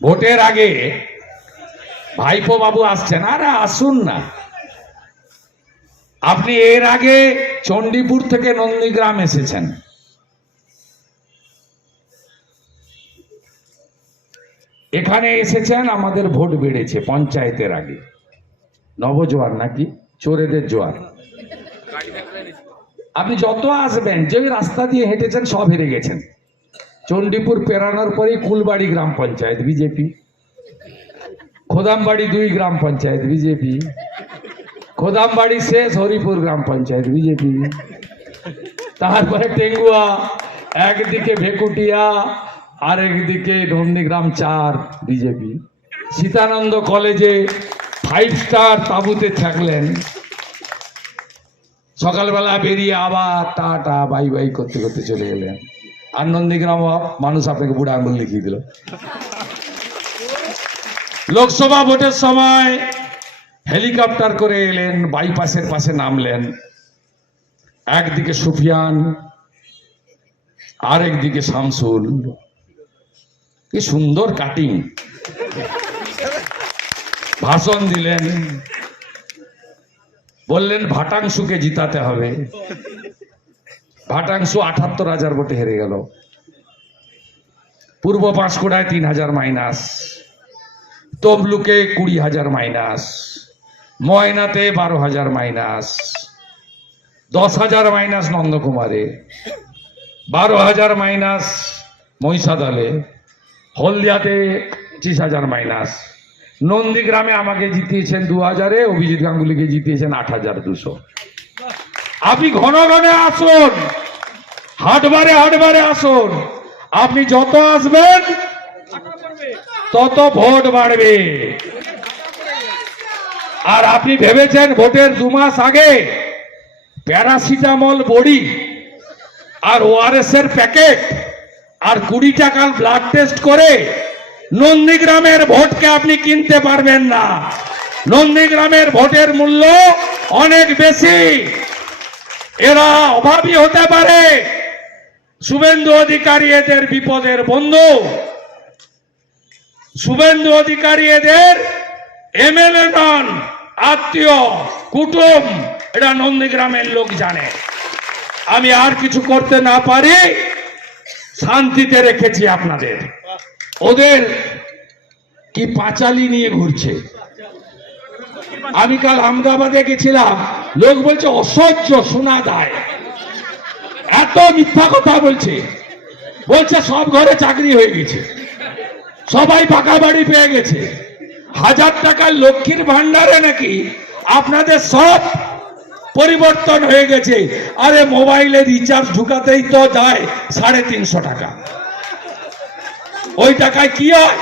ভোটের আগে ভাইপো বাবু আসছেন, আরে আসুন না। আপনি এর আগে চণ্ডীপুর থেকে নন্দীগ্রাম এসেছেন, এখানে এসেছেন, আমাদের ভোট বেড়েছে পঞ্চায়েতের আগে। নবজোয়ার নাকি চোরেদের জোয়ার। আপনি যত আসবেন, যে রাস্তা দিয়ে হেঁটেছেন সব হেরে গেছেন। চণ্ডীপুর পেরানোর পরে কুলবাড়ি গ্রাম পঞ্চায়েত বিজেপি, খোদামবাড়ি 2 গ্রাম পঞ্চায়েত বিজেপি, খোদামবাড়ি শেষ হরিপুর গ্রাম পঞ্চায়েত বিজেপি, তারপরে টেঙ্গুয়া, একদিকে ভেকুটিয়া আর একদিকে নন্দীগ্রাম 4 বিজেপি। সীতানন্দ কলেজে 5 স্টার তাঁবুতে থাকলেন, সকালবেলা বেরিয়ে আবার টাটা বাই বাই করতে করতে চলে গেলেন। আর নন্দীগ্রাম মানুষ আপনাকে বুড়া আঙুল লিখিয়ে দিল। লোকসভা ভোটের সময় হেলিকপ্টার করে এলেন, বাইপাসের পাশে নামলেন, একদিকে সুফিয়ান আর একদিকে শামসুল। কি সুন্দর কাটিং, ভাষণ দিলেন, বললেন ভাটাংশুকে জিতাতে হবে। ভাটাংশু 78,000 ভোটে হেরে গেল। পূর্ব পাঁশকুড়ায় 3,000 মাইনাস, তমলুকে 20,000 মাইনাস, ময়নাতে 12,000 মাইনাস, 10,000 মাইনাস নন্দকুমারে, 12,000 মাইনাস মহিষাদলে, হলদিয়াতে 25,000 মাইনাস। নন্দীগ্রামে আমাকে জিতিয়েছেন 2,000-এ, অভিজিৎ গাঙ্গুলিকে জিতিয়েছেন 8,200। আপনি ঘন ঘনে আসুন, হাটবারে হাটবারে আসুন। আপনি যত আসবেন তত ভোট বাড়বে। আর আপনি ভেবেছেন ভোটের 2 মাস আগে প্যারাসিটামল বড়ি আর ওআরএস এর প্যাকেট আর 20 টাকার ব্লাড টেস্ট করে নন্দীগ্রামের ভোটকে আপনি কিনতে পারবেন না। নন্দীগ্রামের ভোটের মূল্য অনেক বেশি। এরা অভাবী হতে পারে, শুভেন্দু অধিকারী এদের বিপদের বন্ধু। শুভেন্দু অধিকারী এদের এমএলএ নন, আত্মীয় কুটুম। এটা নন্দীগ্রামের লোক জানে। আমি আর কিছু করতে না পারি, শান্তিতে রেখেছি আপনাদের। ওদের কি পাঁচালি নিয়ে ঘুরছে। আমি কাল আহমেদাবাদে গেছিলাম, লোক বলছে অসহ্য শোনা যায়, এত মিথ্যা কথা বলছে। বলছে সব ঘরে চাকরি হয়ে গেছে, সবাই পাকা বাড়ি পেয়ে গেছে, 1000 টাকার লক্ষ্মীর ভান্ডারে নাকি আপনাদের সব পরিবর্তন হয়ে গেছে। আরে মোবাইলে রিচার্জ ঢুকাতেই তো যায় 350 টাকা, ওই টাকায় কি হয়?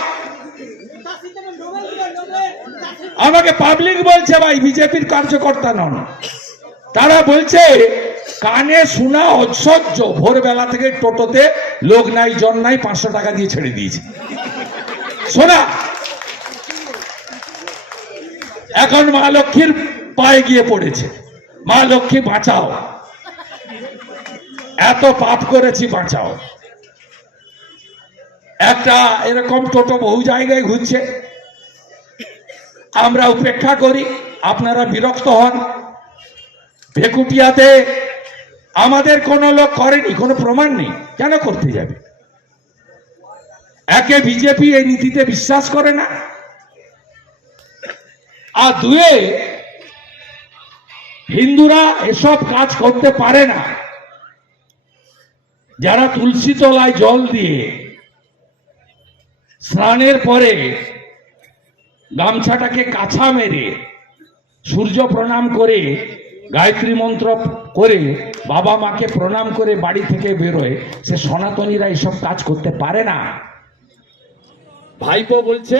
আমাকে পাবলিক বলছে, ভাই বিজেপির কার্যকর্তা নন, তারা বলছে কানে শোনা অসহ্য। ভোরবেলা থেকে টোটোতে লোক নাই জন নাই, 500 টাকা দিয়ে ছেড়ে দিয়েছে। শোনা এখন মা লক্ষ্মীর পায়ে গিয়ে পড়েছে, মা লক্ষ্মী বাঁচাও, এত পাপ করেছি বাঁচাও। একটা এরকম টোটো বহু জায়গায় ঘুরছে, আমরা উপেক্ষা করি, আপনারা বিরক্ত হন। ভেকুটিয়াতে আমাদের কোনো লোক করেনি, কোনো প্রমাণ নেই, কেন করতে যাবে? একে বিজেপি এই নীতিতে বিশ্বাস করে না, আর 2 হিন্দুরা এসব কাজ করতে পারে না। যারা তুলসী তলায় জল দিয়ে স্নানের পরে গামছাটাকে কাছা মেরে সূর্য প্রণাম করে গায়ত্রী মন্ত্র করে বাবা মাকে প্রণাম করে বাড়ি থেকে বেরোয়, সে সনাতনীরা এসব কাজ করতে পারে না। ভাইপো বলছে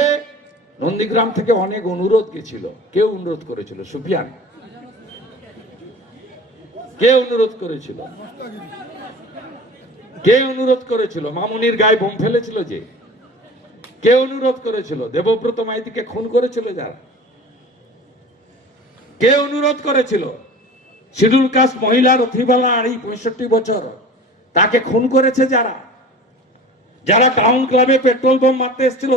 নন্দীগ্রাম থেকে অনেক অনুরোধ গেছিল। কেউ অনুরোধ করেছিল? সুফিয়ান কে অনুরোধ করেছিল? কে অনুরোধ করেছিল? মামুনির গায়ে বোম ফেলেছিল যে, কে অনুরোধ করেছিল? দেবব্রত মাইতিকে খুন করেছিল যারা, কে অনুরোধ করেছিল? শিডিউল কাস্ট মহিলা রথিবালা 65 বছর, তাকে খুন করেছে যারা, যারা টাউন ক্লাবে পেট্রোল বোম মারতে এসেছিল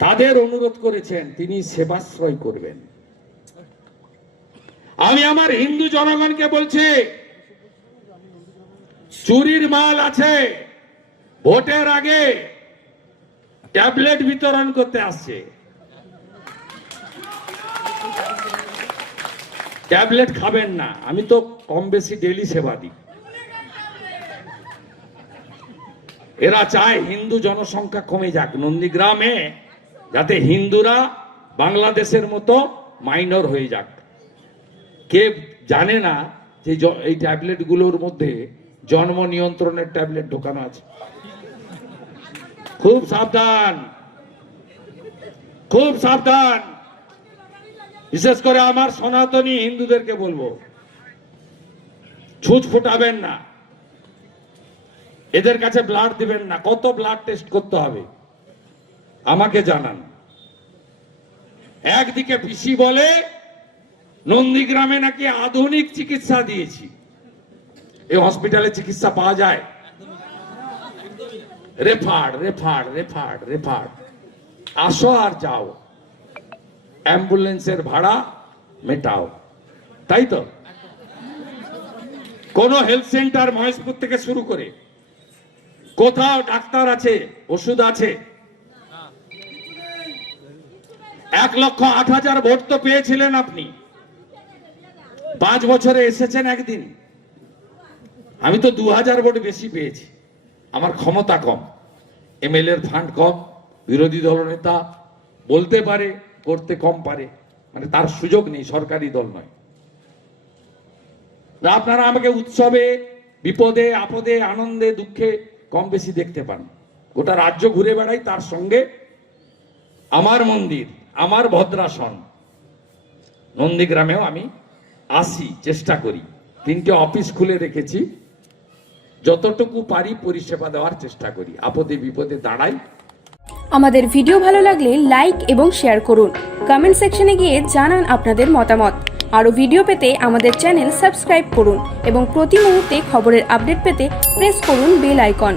তাদের অনুরোধ করেছেন তিনি সেবাশ্রয় করবেন। আমি আমার হিন্দু জনগণকে বলছি, চুরির মাল আছে, ভোটের আগে ট্যাবলেট বিতরণ করতে আসছে, ট্যাবলেট খাবেন না। আমি তো কম বেশি ডেলি সেবা দিই। এরা চায় হিন্দু জনসংখ্যা কমে যাক নন্দীগ্রামে, যাতে হিন্দুরা বাংলাদেশের মতো মাইনর হয়ে যাক। কে জানে না যে এই ট্যাবলেট গুলোর মধ্যে জন্ম নিয়ন্ত্রণের ট্যাবলেট ঢোকানো আছে। খুব সাবধান, খুব সাবধান। বিশেষ করে আমার সনাতনী হিন্দুদেরকে বলবো, ছুঁচ ফুটাবেন না, এদের কাছে ব্লাড দিবেন না। কত ব্লাড টেস্ট করতে হবে আমাকে জানান। একদিকে পিসি বলে নন্দীগ্রামে নাকি আধুনিক চিকিৎসা দিয়েছি। এই হসপিটালে চিকিৎসা পাওয়া যায়? Referred referred referred referred. আসো আর যাও, অ্যাম্বুলেন্সের ভাড়া মেটাও, তাই তো? কোন হেলথ সেন্টার মহেশপুর থেকে শুরু করে কোথাও ডাক্তার আছে, ওষুধ আছে? 1,08,000 ভোট তো পেয়েছিলেন আপনি, 5 বছরে এসেছেন একদিন। আমি তো 2,000 ভোট বেশি পেয়েছি। আমার ক্ষমতা কম, এমএলএর ফান্ড কম, বিরোধী দলনেতা বলতে পারে, করতে কম পারে, মানে তার সুযোগ নেই, সরকারি দল নয়। আপনারা আমাকে উৎসবে, বিপদে, আপদে, আনন্দে, দুঃখে কম বেশি দেখতে পান। গোটা রাজ্য ঘুরে বেড়াই, তার সঙ্গে আমার মন্দির, আমার ভদ্রাসন নন্দীগ্রামেও আমি আসি, চেষ্টা করি। 3টে অফিস খুলে রেখেছি, যতটুকু পারি পরিষেবা দেওয়ার চেষ্টা করি, আপদে বিপদে দাঁড়াই। আমাদের ভিডিও ভালো লাগলে লাইক এবং শেয়ার করুন। কমেন্ট সেকশনে গিয়ে জানান আপনাদের মতামত। আরও ভিডিও পেতে আমাদের চ্যানেল সাবস্ক্রাইব করুন এবং প্রতি মুহূর্তে খবরের আপডেট পেতে প্রেস করুন বেল আইকন।